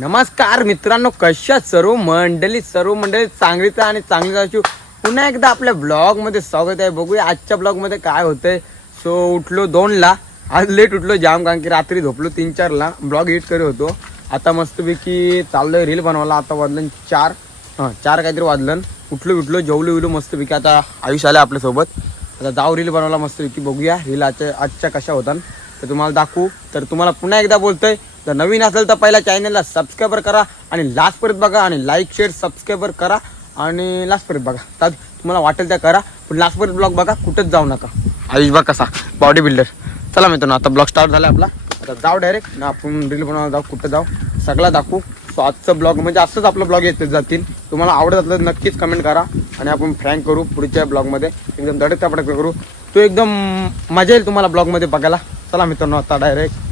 नमस्कार मित्रांनो कशा सर्व? मंडळी सर्व मंडळी चांगलीचा आणि चांगली जायची पुन्हा एकदा आपल्या ब्लॉगमध्ये स्वागत आहे. बघूया आजच्या ब्लॉगमध्ये काय होतंय. सो उठलो दोनला. आज लेट उठलो जाम कारण की रात्री झोपलो तीन चारला. ब्लॉग एडिट करत होतो. आता मस्तपैकी चाललोय रील बनवायला. आता वाजलं चार. हां चार काहीतरी वाजलं. उठलो उठलो जेवलो विलो मस्तपैकी आता आयुष आलं आपल्यासोबत. आता जाऊ रील बनवायला मस्तपैकी बघूया. रील आजच्या आजच्या कशा होतात. तर तुम्हाला दाखवू. तर तुम्हाला पुन्हा एकदा बोलतोय. जर नवीन असेल तर पहिला चॅनलला सबस्क्राईबर करा आणि लास्टपर्यंत बघा आणि लाईक शेअर सबस्क्राईबर करा आणि लास्टपर्यंत बघा. तर तुम्हाला वाटेल त्या करा पण लास्टपर्यंत ब्लॉग बघा कुठंच जाऊ नका. आयुष बघ कसा बॉडी बिल्डर चला मित्रांनो आता ब्लॉग स्टार्ट झाला आपला. आता जाऊ डायरेक्ट ना आपण रील बनवायला जाऊ कुठं जाऊ सगळा दाखवू. सो आजचं ब्लॉग म्हणजे असंच आपलं ब्लॉग येत जातील. तुम्हाला आवडत असलं तर नक्कीच कमेंट करा आणि आपण फ्रँक करू पुढच्या ब्लॉगमध्ये एकदम धडक करू. तो एकदम मजा येईल तुम्हाला ब्लॉगमध्ये बघायला. चला मित्रांनो आता डायरेक्ट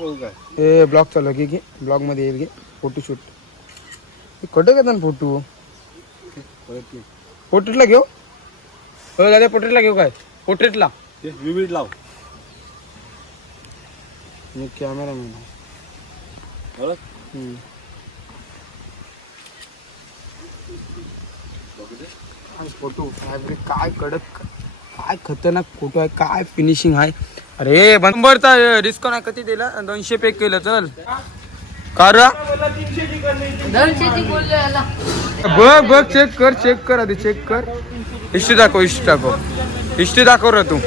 हे ब्लॉग चालू की ब्लॉग मध्ये येईल की फोटोशूट कुठे घेतात फ़ोटो पोर्ट्रेटला घेऊ हो दादा पोर्ट्रेटला घेऊ काय पोर्ट्रेटला विविध लाव मी कॅमेरा ओळख फ़ोटो फॅब्रिक काय कडक काय खतरनाक फोटो आहे काय फिनिशिंग आहे. अरे नंबरचा रिस्क नाही किती दिला? दोनशे पे केलं चल. कर. बघ बघ चेक कर चेक कर आधी चेक कर. हिस्ट्री दाखव हिस्ट्री दाखव. हिस्ट्री दाखव रे तू.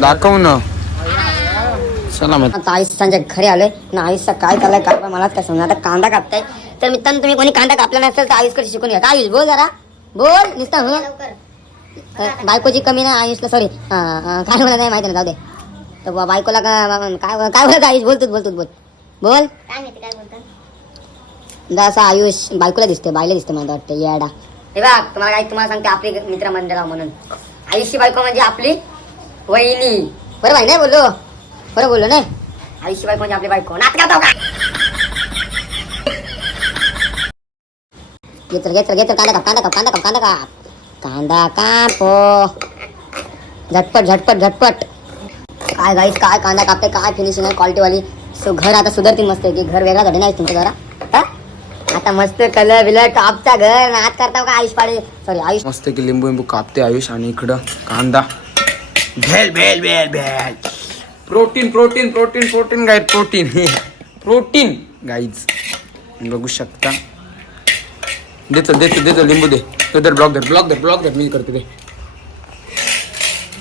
दाखव ना. चला मग. आता आयुष्याच्या घरी आले ना आयुष्य काय चाललंय काय मलाच काय समजा आता कांदा कापताय. तर मित्रांनो तुम्ही कोणी कांदा कापला नसेल तर आयुषकडे शिकून घ्या. काय आयुष बोल जरा. बोल नुसतं हं. बायकोची कमी ना आयुषला सॉरी काय म्हणत नाही माहिती नाही जाऊ दे. तर बायकोला काय काय बोलत आयुष? बोलतोच बोलतोच बोल बोल. असा आयुष बायकोला दिसते बायला दिसते मला वाटतं येडा. हे बघ तुम्हाला काय तुम्हाला सांगते आपली मित्र मंडळा म्हणून. आयुषची बायको म्हणजे आपली वहिनी. बरोबर आहे नाही बोललो? बरं बोललो नाही? आयुषची बायको म्हणजे आपली बायको. का? घेत घेत घेत कांदा काप कांदा काप कांदा काप कांदा काप कांदा काप झटपट झटपट झटपट. काय गाईस काय कांदा कापते काय फिनिशिंग आहे क्वालिटी वाली. सो घर आता सुधारती मस्त की घर वेगळा झालं नाही तुमचं जरा. आता मस्त कलर बिलर कापता घर. नाच करता हो का आयुष पाडे? सॉरी आयुष. मस्त की लिंबू लिंबू कापते आयुष आणि इकडं कांदा. Bhel bhel bhel bhel. Protein protein protein protein guide protein protein guys बघू शकता. देतो देतो देतो लिंबू दे. तो दर ब्लॉक धर ब्लॉक धर ब्लॉक धर. मी करते दे.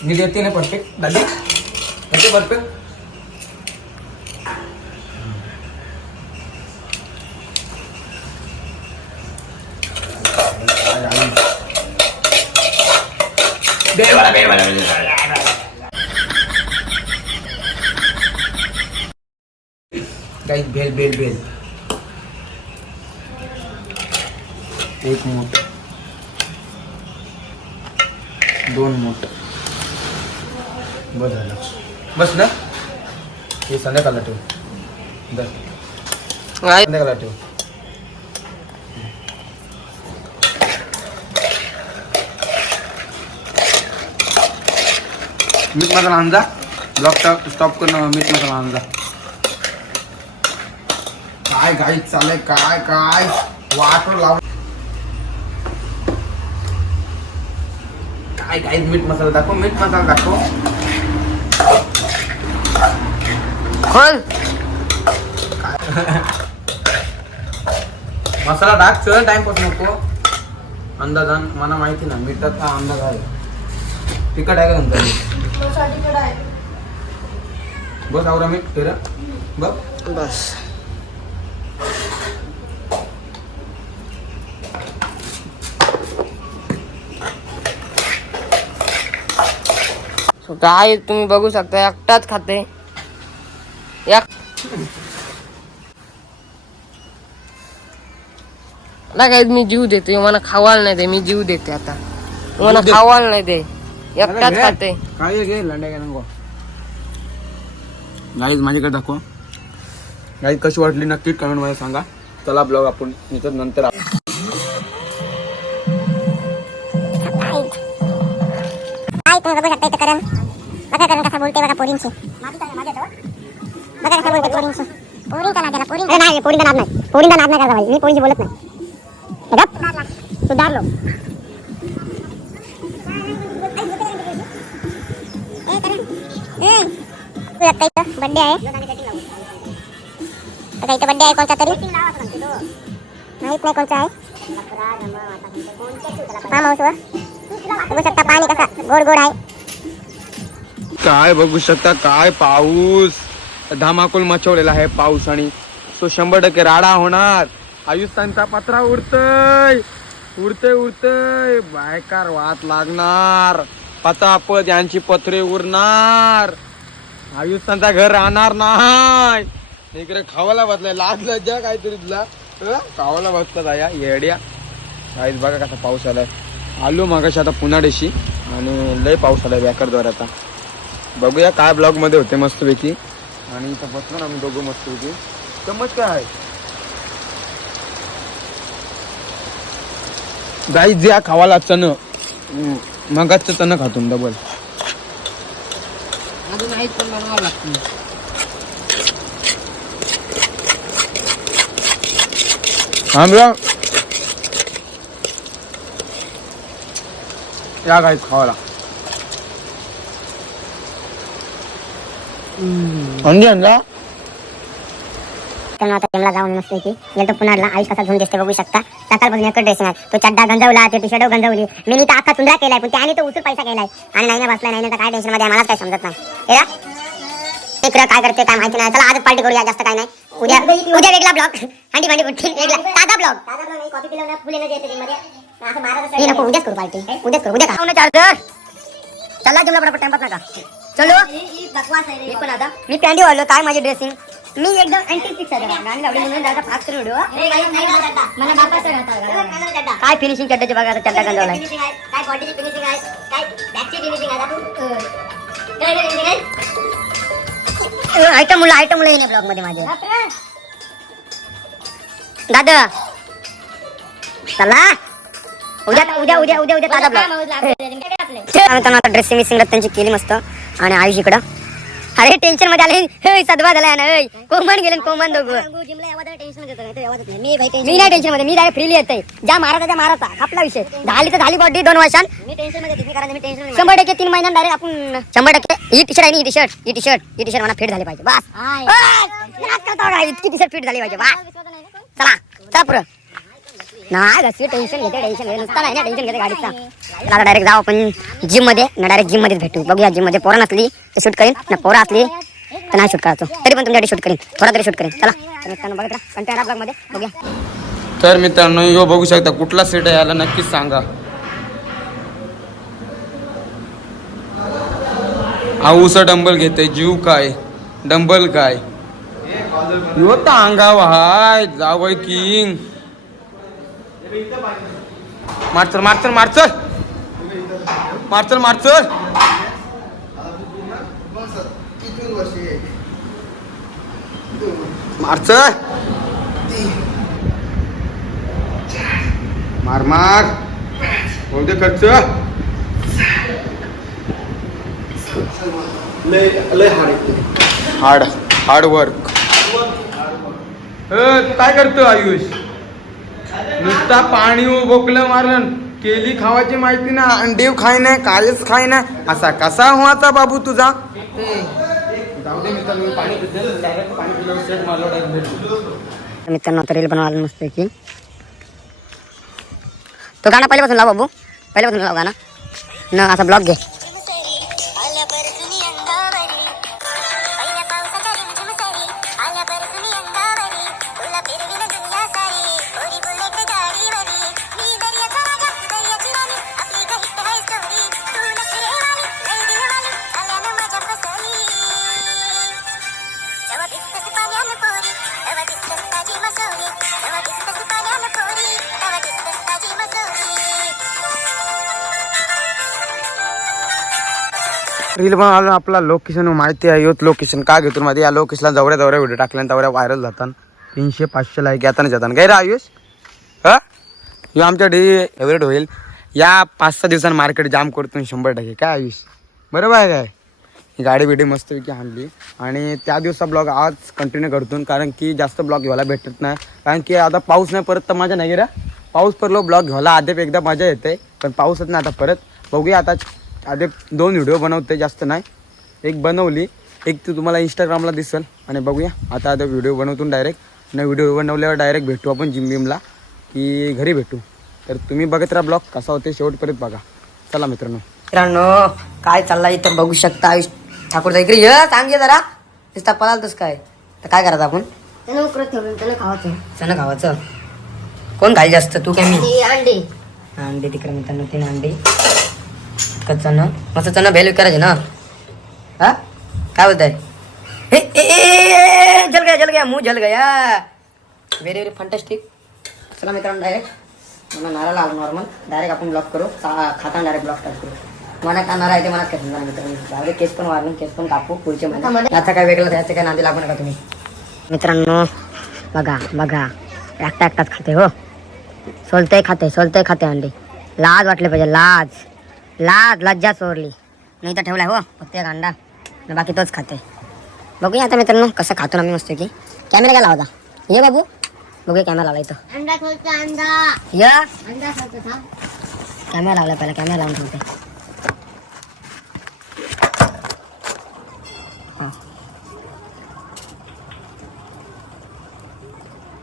मी देते ना परफेक्ट दादी देते परफेक्ट भेल भेल भेल एक मूठ. दोन मूठ. बस झालं. बस ना? हे संध्याकाळला ठेव. दर संध्याकाळला ठेव. मीठ मसाला आणजा. ब्लॉक स्टॉप करणं मीठ मसाला आणजा. काय गाई चालय काय काय? वाटर लाव काय काय मीठ मसाला दाखव मीठ मसाला दाखव. खोल. मसाला टाक चल टाइमपास नको. अंदाज आण मला माहिती ना मिठाचा अंदाज आहे. तिखट आहे का तुमचा बस आवरा मीठ तेरा बघ. बस. काय तुम्ही बघू शकता एकटाच खाते. एक काय मी जीव देते मला खावायला नाही दे मी जीव देते आता. मला. खावायला नाही दे. एकटाच खाते. काय घे लंड्या नको. गाईज माझ्याकडे दाखवा. गाईज कशी वाटली नक्की कमेंटमध्ये सांगा. चला ब्लॉग आपण नंतर बघू शकता इथं करण. बघा करण कसा बोलते बघा पोरींची बघा कसं बोलतो पोरींशी. पोरींचा नाद पोरींचा नाही पोरींचा नाद नाही. पोरींचा नाद नाही करायचा मी पोरींशी बोलत नाही. सुधारलो. बर्थडे आहे. आता इथं बर्थडे आहे कोणता तरी? माहीत नाही कोणता आहे. फार्म हाऊसवर बघू शकता पाणी कसा गोड गोड आहे. काय बघू शकता काय पाऊस. धामाकुल मचवलेला आहे पाऊस आणि तो शंभर टक्के राडा होणार. आयुष्यांचा पत्रा उडतय. उडतय उडतय. बायकार वाट लागणार. पतापत यांची पत्रे उरणार. आयुष्यांचा घर राहणार नाही. इकडे खावाला बसलाय. लाज ज्या काहीतरी तुला. खावाला बसतात या येड्या. काहीच बघा कसा पाऊस आलाय. आलो मागाशी आता पुन्हा डेशी. आणि लय पाऊस आलाय व्याकरद्वारे आता बघूया काय ब्लॉगमध्ये होते मस्तपैकी. आणि इथं बसलो ना आम्ही दोघं मस्तपैकी. समज काय आहे? गाई ज्या खावाला चण मगाच चण खातो डबल अजून आईच पण बनवावं लागतं थांबया या गाई खावाला. म्हणजे अंजा त्यांना आता जिमला जाऊन मस्त की गेलं पुण्याला आयुष कसा झुंड दिसते बघू शकता. सकाळपासून एकच ड्रेसिंग आहे तो चड्डा गंजवला ते टी शर्ट गंजवली मी तर अख्खा चुंदरा केलाय पण त्याने तो उचल पैसा केलाय. आणि नाही ना बसलाय नाही ना काय टेन्शनमध्ये आहे, मलाच काय समजत नाही. एरा इकडं काय करते काय माहिती नाही. चला आजच पार्टी करूया जास्त काय नाही. उद्या उद्या वेगळा ब्लॉग हंडी भांडी बुट्टी वेगळा. साधा ब्लॉग नको उद्याच करू पार्टी उद्याच करू उद्या चार्जर. चला जिमला पटापट टाइम नका. चलो मी पण आता. मी पॅन्टी वाढलो काय माझी ड्रेसिंग मी एकदम अँटी फिक्स आहे गाणी लावली म्हणून दादा फास्ट व्हिडिओ काय फिनिशिंग चड्ड्याचे बघा आता चड्डा काय बॉडीची फिनिशिंग आहे? काय बॅकची फिनिशिंग आहे? आयटम मुलं आयटम मुलं येणे ब्लॉगमध्ये माझे. दादा. चला. उद्या उद्या उद्या उद्या उद्या ब्लॉग ड्रेसिंग मिसिंग त्यांची केली मस्त. आणि आयुष इकडं. अरे टेन्शनमध्ये आले. हे सदवा झालाय ना कोमन गेले कोमन दोघं. मी नाही टेन्शनमध्ये मी डायरेक्ट फ्रीली येते ज्या माराचा त्या माराचा. आपला विषय. झाली तर झाली बॉडी दोन वर्षात. शंभर टक्के तीन महिन्यात डायरेक्ट आपण शंभर टक्के. ही टी शर्ट आहे ही टी शर्ट ही टी शर्ट ही टी शर्ट मला फिट झाली पाहिजे. बस. इतकी टी शर्ट फिट झाली पाहिजे. बस. चला. चला पुढं. नाही गं टेन्शन घेते टेन्शन घेते. नुसता नाही ना टेन्शन घेते गाडीचा. आता डायरेक्ट जाऊ आपण जिममध्ये. ना डायरेक्ट जिम मध्येच भेटू. बघूया जिममध्ये पोरं नसली तर शूट करीन. ना पोरं असली तर नाही शूट करायचो. तरी पण तुमच्यासाठी शूट करीन. थोडा तरी शूट करीन. चला. तर मित्रांनो बघत राहा. मध्ये बघूया. तर मित्रांनो यो बघू शकता कुठला सेट आहे याला नक्कीच सांगा. आऊसा डंबल घेते जीव काय? डंबल काय? यो अंगाव हाय. जावय किंग. मारचल मारचल मारचल. मारचल मारचल. मारचल. मार मार. होऊ दे खर्च. हार्ड हार्ड वर्क काय करतो आयुष? नुसता पाणी बोकलं मारलं केली खावायची माहिती ना अंडीव खाय नाही कायच खाय नाही असा कसा होता बाबू तुझा? जाऊ दे मित्रांनो, मी पाणी आता रील बनवायला मस्त की तो गाणं पहिल्यापासून लाव बाबू पहिल्यापासून लाव गाणं. न असा ब्लॉग घे. रील बनवलं आपला लोकेशन माहिती आहे योत लोकेशन का घेतो माहिती या लोकेशनला जवळ्या जवळ्या व्हिडिओ टाकल्या जवळ्या व्हायरल जातात. तीनशे पाचशे लाईक येताना जाताना काय रे आयुष? हा? ह्यो आमच्या डे फेवरेट होईल. या पाच सहा दिवसांनी मार्केट जाम करतो शंभर टक्के. काय आयुष? बरोबर आहे काय? ही गाडी बिडी मस्तपैकी आणली. आणि त्या दिवसा ब्लॉग आज कंटिन्यू करतो. कारण की जास्त ब्लॉग घ्यायला भेटत नाही. कारण की आता पाऊस नाही परत तर मजा नाही गिरा पाऊस पडलो ब्लॉग घ्यायला आधेप एकदा मजा येते. पण पाऊसच नाही आता परत. बघूया आता आधे दोन व्हिडिओ बनवते जास्त नाही. एक बनवली एक ती तुम्हाला इंस्टाग्रामला दिसेल. आणि बघूया आता आता व्हिडिओ बनवतो डायरेक्ट आणि व्हिडिओ बनवल्यावर डायरेक्ट भेटू आपण जिम बिमला की घरी भेटू. तर तुम्ही बघत राहा ब्लॉग कसा होते शेवटपर्यंत बघा. चला मित्रांनो. मित्रांनो काय चाललंय इथं बघू शकता? आयुष ठाकूरचा इकडे ये सांग ये जरा. नुसता पळालतच काय? तर काय करायचं आपण? त्यानं उकरत ठेवलं त्यानं खावायचं चणा खावाचं. कोण खाली जास्त? तू काय मी? अंडे. अंडे तिकडे मित्रांनो तीन अंडे. चणं मस्त चणं भेल करायचे ना? हा? काय बोलताय? ए, जल गया जल गया मुंह जल गया व्हेरी व्हेरी फंटास्टिक चला मित्रांनो डायरेक्ट मला नारळ आलो नॉर्मल डायरेक्ट आपण ब्लॉक करू. खाताना डायरेक्ट ब्लॉक टाक करू. मला का नारळ आहे ते मला कसं समजा मित्रांनो. त्यावेळी केस पण वाढून केस पण कापू पुढचे महिने. आता काय वेगळं त्याचे काय नांदी लागू नका तुम्ही. मित्रांनो बघा बघा. एकटा एकटाच खाते हो. सोलते खाते सोलते खाते अंडे. लाज वाटले पाहिजे लाज. लाज लज्जा चोरली नाही तर ठेवलाय हो फक्त एक अंडा। आणि बाकी तोच खाते। बघूया आता मित्रांनो कसं खातो ना मी मस्त की। कॅमेरा काय लावता? ये बाबू? बघूया कॅमेरा लावला इथं अंडा खोलचा अंडा। या? अंडा थांब कॅमेरा लावला पहिला कॅमेरा लावून ठेवते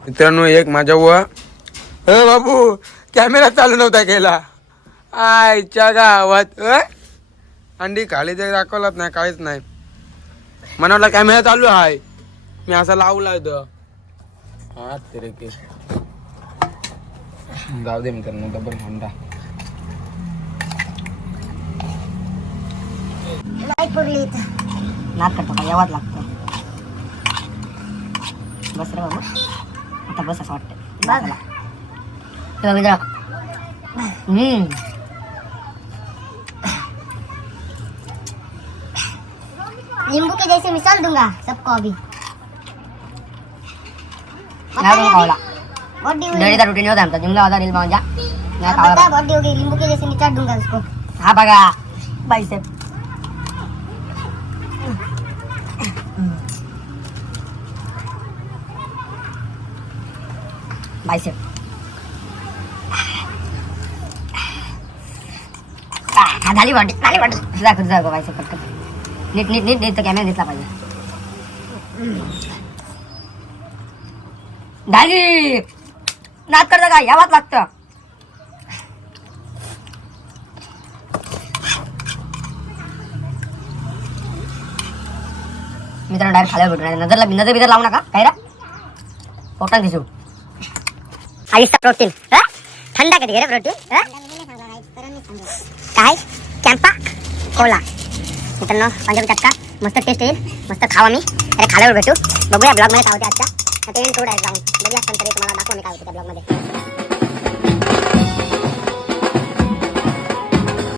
मित्रांनो एक माझ्या व बाबू कॅमेरा चालू नव्हता केला। आयच्या गावात अ? अंडी खाली ते दाखवलाच नाही काहीच नाही. म्हणाला कॅमेरा चालू आहे मी असा लावला तर हा तरी रे के. जाऊ दे मित्रांनो डबल अंडा नाही पुरली इथं. नाक करतो का? यावाच लागतो. बस रे बाबू. आता बस असं वाटतं बघ. हे बघ हम्म. नींबू के जैसे मिसाल दूंगा सबको अभी। ह्या पण खावला बॉडी हुई। डेलीचा रुटीन होता आमचा जिमला होता रील माझ्या नाही अब खावला बता बॉडी हो गई नींबू के जैसे निचाट दूंगा उसको। हा बघा बाईसेप बाईसेप हा झाली बॉडी झाली बॉडी। दाखव दाखव बाईसेप पटकन नीट नीट नीट नीट कॅमेरा दिसला पाहिजे झाली नाच करता का यावाच लागतं मित्रांनो डायरेक्ट खाल्यावर भेटून नाही. नजरला नजर बिजर लावू नका काय रा पोटात दिसू आयुष्य प्रोटीन थंडा कधी रे प्रोटीन काय कॅम्पा कोला मित्रांनो पंजाबी चटका मस्त टेस्ट येईल. मस्त खावा मी. अरे खाल्यावर भेटू. बघूया ब्लॉगमध्ये काय होते आजच्या. आता येईल थोडा जाऊन. बघूया पण तरी तुम्हाला. दाखवा मी काय होते त्या ब्लॉगमध्ये